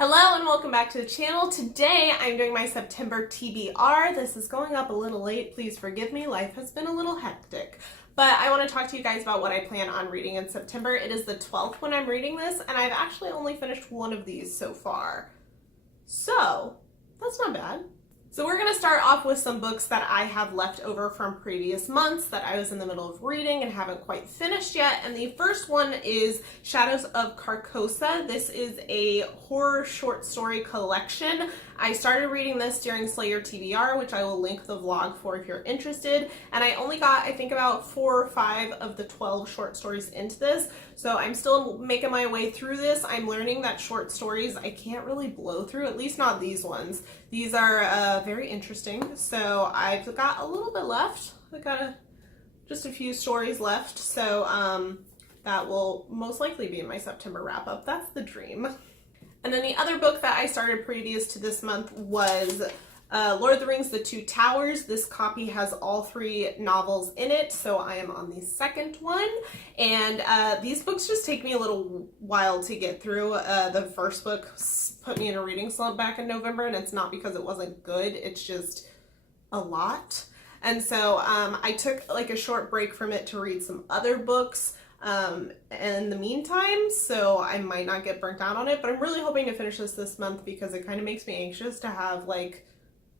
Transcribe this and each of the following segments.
Hello and welcome back to the channel. Today I'm doing my September TBR. This is going up a little late. Please forgive me. Life has been a little hectic. But I want to talk to you guys about what I plan on reading in September. It is the 12th when I'm reading this, and I've actually only finished one of these so far. So, that's not bad. So we're going to start off with some books that I have left over from previous months that I was in the middle of reading and haven't quite finished yet. And the first one is Shadows of Carcosa. This is a horror short story collection. I started reading this during Slayer TBR, which I will link the vlog for if you're interested. And I only got, I think, about 4 or 5 of the 12 short stories into this. So I'm still making my way through this. I'm learning that short stories I can't really blow through, at least not these ones. These are very interesting. So I've got a little bit left. I've got just a few stories left. So that will most likely be in my September wrap up. That's the dream. And then the other book that I started previous to this month was Lord of the Rings, The Two Towers. This copy has all 3 novels in it, so I am on the second one. And these books just take me a little while to get through. The first book put me in a reading slump back in November, and it's not because it wasn't good, it's just a lot. And so I took like a short break from it to read some other books in the meantime, so I might not get burnt out on it, but I'm really hoping to finish this month because it kind of makes me anxious to have like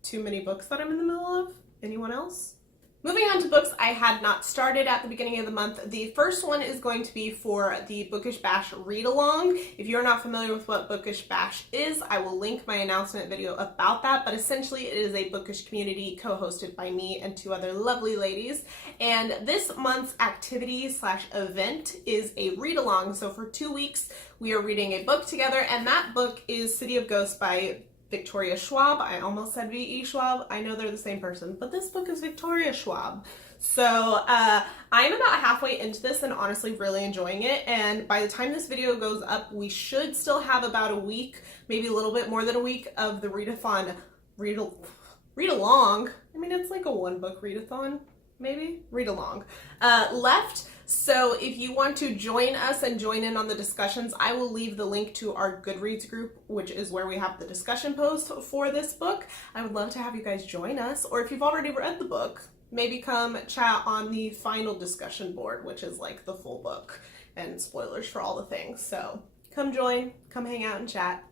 too many books that I'm in the middle of. Anyone else? Moving on to books I had not started at the beginning of the month. The first one is going to be for the Bookish Bash read-along. If you're not familiar with what Bookish Bash is, I will link my announcement video about that, but essentially it is a bookish community co-hosted by me and 2 other lovely ladies. And this month's activity / event is a read-along. So for 2 weeks, we are reading a book together, and that book is City of Ghosts by Victoria Schwab. I almost said V.E. Schwab. I know they're the same person, but this book is Victoria Schwab. So I'm about halfway into this and honestly really enjoying it. And by the time this video goes up, we should still have about a week, maybe a little bit more than a week of the readathon, read-along. I mean, it's like a 1-book readathon, maybe? Read-along. Left. So if you want to join us and join in on the discussions, I will leave the link to our Goodreads group, which is where we have the discussion post for this book. I would love to have you guys join us, or if you've already read the book, maybe come chat on the final discussion board, which is like the full book and spoilers for all the things. So come join, come hang out and chat.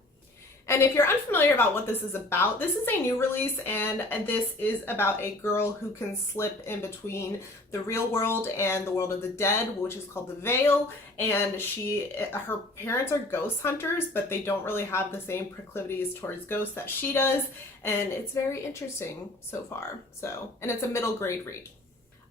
And if you're unfamiliar about what this is about, this is a new release, and this is about a girl who can slip in between the real world and the world of the dead, which is called the Veil. And her parents are ghost hunters, but they don't really have the same proclivities towards ghosts that she does. And it's very interesting so far. And it's a middle grade read.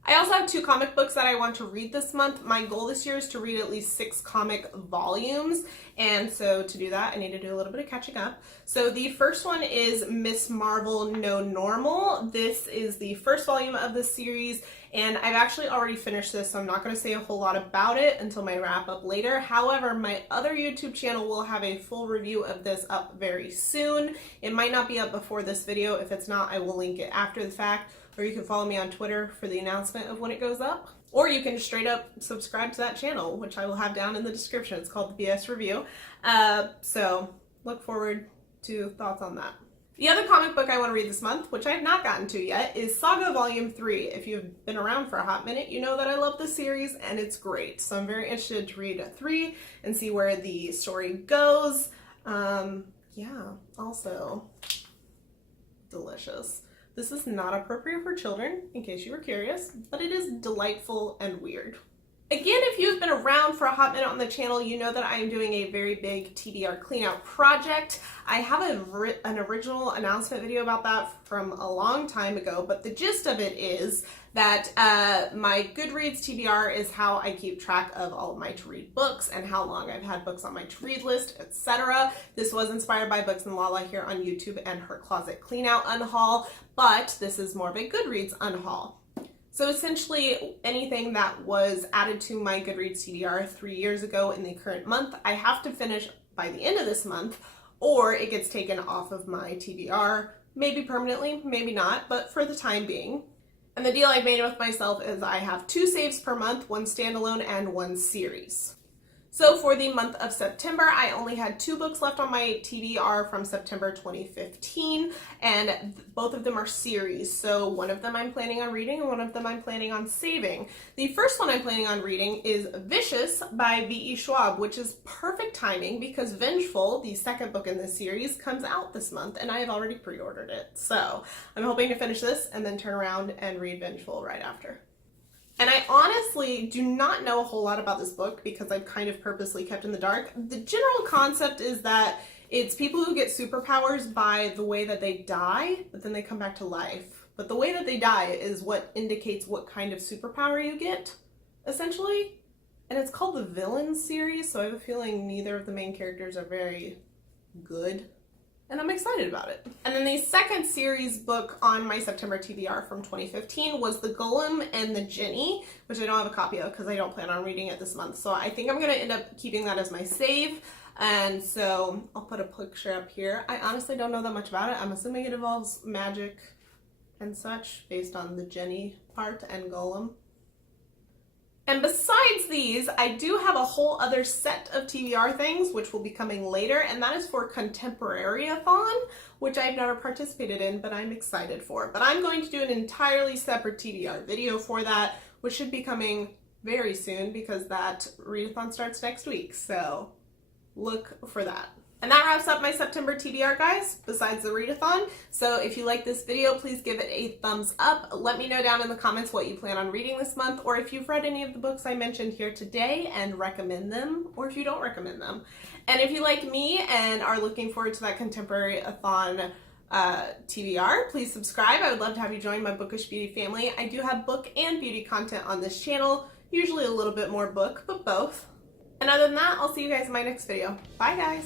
I also have 2 comic books that I want to read this month. My goal this year is to read at least 6 comic volumes, and so to do that I need to do a little bit of catching up. So the first one is Miss Marvel No Normal. This is the first volume of the series, and I've actually already finished this, so I'm not going to say a whole lot about it until my wrap up later. However, my other YouTube channel will have a full review of this up very soon. It might not be up before this video. If it's not, I will link it after the fact. Or you can follow me on Twitter for the announcement of when it goes up. Or you can straight up subscribe to that channel, which I will have down in the description. It's called the BS Review. So look forward to thoughts on that. The other comic book I want to read this month, which I have not gotten to yet, is Saga Volume 3. If you've been around for a hot minute, you know that I love this series and it's great. So I'm very interested to read 3 and see where the story goes. Yeah, also delicious. This is not appropriate for children, in case you were curious, but it is delightful and weird. Again, if you've been around for a hot minute on the channel, you know that I am doing a very big TBR cleanout project. I have an original announcement video about that from a long time ago, but the gist of it is that my Goodreads TBR is how I keep track of all of my to-read books and how long I've had books on my to-read list, etc. This was inspired by Books and Lala here on YouTube and her closet cleanout unhaul, but this is more of a Goodreads unhaul. So essentially anything that was added to my Goodreads TBR 3 years ago in the current month, I have to finish by the end of this month, or it gets taken off of my TBR, maybe permanently, maybe not, but for the time being. And the deal I've made with myself is I have 2 saves per month, 1 standalone and 1 series. So for the month of September, I only had 2 books left on my TBR from September 2015, and both of them are series. So one of them I'm planning on reading and one of them I'm planning on saving. The first one I'm planning on reading is Vicious by V.E. Schwab, which is perfect timing because Vengeful, the second book in this series, comes out this month and I have already pre-ordered it. So I'm hoping to finish this and then turn around and read Vengeful right after. And I honestly do not know a whole lot about this book because I've kind of purposely kept in the dark. The general concept is that it's people who get superpowers by the way that they die, but then they come back to life. But the way that they die is what indicates what kind of superpower you get, essentially. And it's called the Villain series, so I have a feeling neither of the main characters are very good. And I'm excited about it. And then the second series book on my September TBR from 2015 was The Golem and the Jinni, which I don't have a copy of because I don't plan on reading it this month. So I think I'm going to end up keeping that as my save. And so I'll put a picture up here. I honestly don't know that much about it. I'm assuming it involves magic and such based on the Jinni part and Golem. And besides these, I do have a whole other set of TBR things, which will be coming later, and that is for Contemporary-a-thon, which I've never participated in, but I'm excited for. But I'm going to do an entirely separate TBR video for that, which should be coming very soon because that readathon starts next week, so look for that. And that wraps up my September TBR, guys, besides the readathon. So if you like this video, please give it a thumbs up. Let me know down in the comments what you plan on reading this month, or if you've read any of the books I mentioned here today and recommend them, or if you don't recommend them. And if you like me and are looking forward to that Contemporary-a-thon TBR, please subscribe. I would love to have you join my Bookish Beauty family. I do have book and beauty content on this channel, usually a little bit more book, but both. And other than that, I'll see you guys in my next video. Bye, guys.